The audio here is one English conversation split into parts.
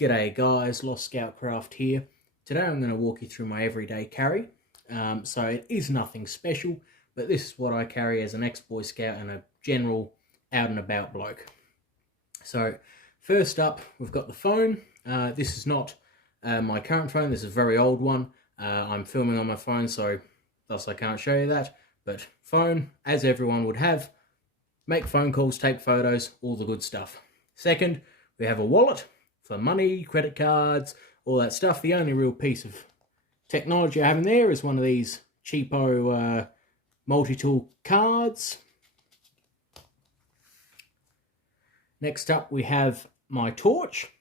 G'day guys, Lost Scoutcraft here. Today I'm going to walk you through my everyday carry. So it is nothing special, but this is what I carry as an ex-Boy Scout and a general out and about bloke. So first up, we've got the phone. This is not my current phone, this is a very old one. I'm filming on my phone, so thus I can't show you that. But phone, as everyone would have, make phone calls, take photos, all the good stuff. Second, we have a wallet for money, credit cards, all that stuff. The only real piece of technology I have in there is one of these cheapo multi-tool cards. Next up we have my torch.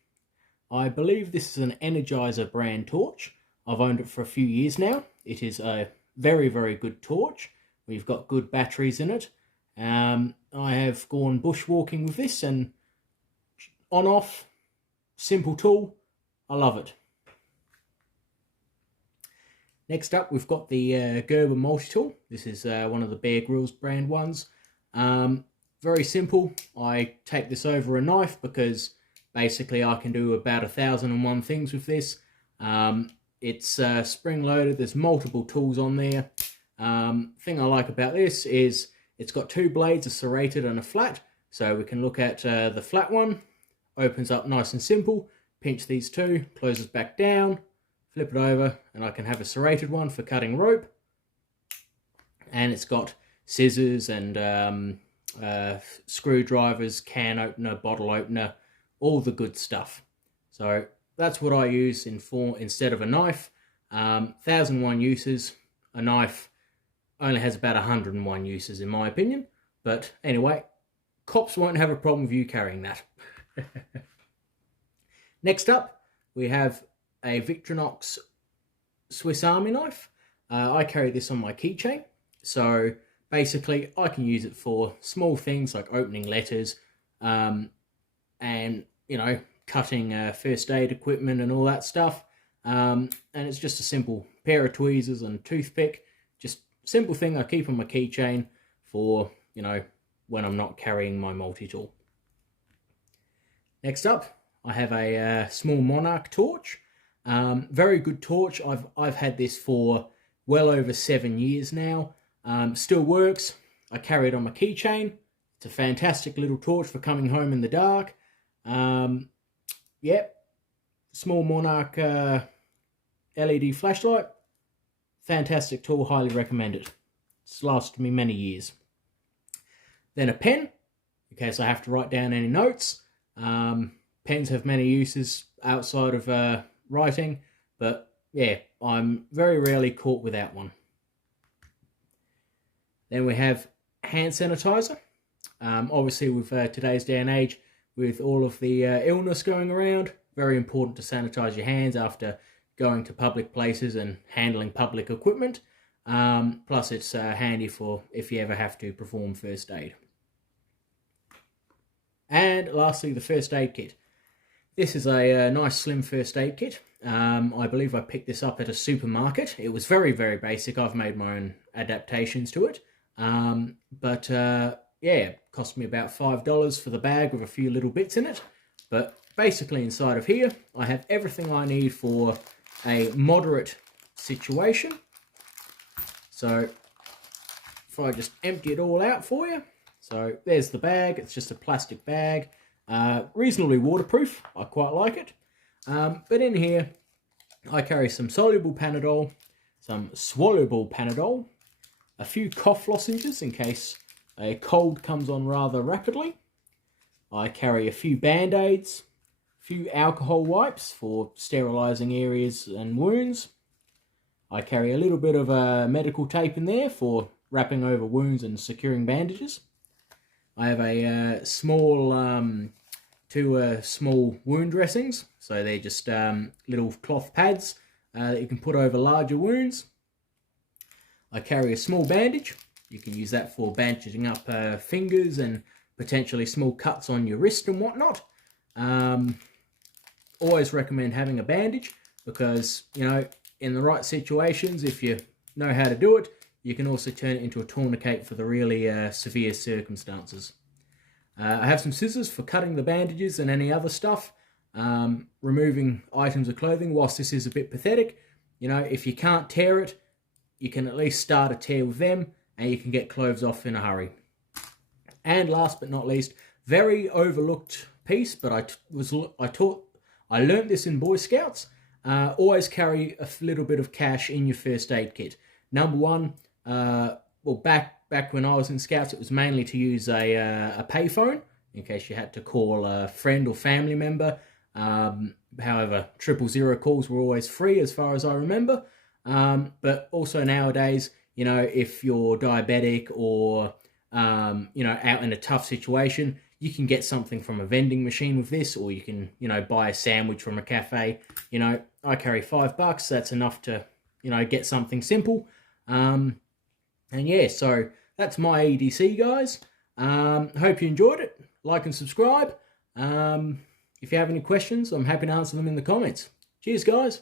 I believe this is an Energizer brand torch. I've owned it for a few years now. It is a very, very good torch. We've got good batteries in it. I have gone bushwalking with this and on-off, simple tool. I love it. Next up, we've got the Gerber multi-tool. This is one of the Bear Grylls brand ones. Very simple. I take this over a knife because basically I can do about 1,001 things with this. It's spring-loaded. There's multiple tools on there. Thing I like about this is it's got two blades, a serrated and a flat. So we can look at the flat one. Opens up nice and simple, pinch these two, closes back down, flip it over, and I can have a serrated one for cutting rope. And it's got scissors and screwdrivers, can opener, bottle opener, all the good stuff. So that's what I use instead of a knife. 1,001 uses. A knife only has about 101 uses in my opinion. But anyway, cops won't have a problem with you carrying that. Next up, we have a Victorinox Swiss Army knife. I carry this on my keychain, so basically I can use it for small things like opening letters and, you know, cutting first aid equipment and all that stuff. And it's just a simple pair of tweezers and toothpick. Just simple thing I keep on my keychain for, you know, when I'm not carrying my multi-tool. Next up, I have a small Monarch torch. Very good torch. I've had this for well over 7 years now. Still works. I carry it on my keychain. It's a fantastic little torch for coming home in the dark. Yep, small Monarch LED flashlight. Fantastic tool. Highly recommend it. It's lasted me many years. Then a pen, in case I have to write down any notes. Pens have many uses outside of writing, but yeah, I'm very rarely caught without one. Then we have hand sanitizer. Obviously with today's day and age, with all of the illness going around, very important to sanitize your hands after going to public places and handling public equipment. Plus it's handy for if you ever have to perform first aid. And lastly, the first aid kit. This is a nice slim first aid kit. I believe I picked this up at a supermarket. It was very, very basic. I've made my own adaptations to it. Yeah, it cost me about $5 for the bag with a few little bits in it. But basically inside of here, I have everything I need for a moderate situation. So if I just empty it all out for you. So there's the bag. It's just a plastic bag. Reasonably waterproof. I quite like it. But in here, I carry some soluble Panadol, some swallowable Panadol, a few cough lozenges in case a cold comes on rather rapidly. I carry a few Band-Aids, a few alcohol wipes for sterilising areas and wounds. I carry a little bit of medical tape in there for wrapping over wounds and securing bandages. I have a two small wound dressings, so they're just little cloth pads that you can put over larger wounds. I carry a small bandage. You can use that for bandaging up fingers and potentially small cuts on your wrist and whatnot. Always recommend having a bandage because, you know, in the right situations, if you know how to do it, you can also turn it into a tourniquet for the really severe circumstances. I have some scissors for cutting the bandages and any other stuff. removing items of clothing. Whilst this is a bit pathetic, you know, if you can't tear it, you can at least start a tear with them, and you can get clothes off in a hurry. And last but not least, very overlooked piece, but I learned this in Boy Scouts. Always carry a little bit of cash in your first aid kit. Number one, well, back when I was in Scouts, it was mainly to use a payphone in case you had to call a friend or family member. However, 000 calls were always free as far as I remember. But also nowadays, you know, if you're diabetic or, you know, out in a tough situation, you can get something from a vending machine with this, or you can, you know, buy a sandwich from a cafe. You know, I carry $5. That's enough to, you know, get something simple. And yeah, so that's my EDC, guys. Hope you enjoyed it. Like and subscribe. If you have any questions, I'm happy to answer them in the comments. Cheers, guys.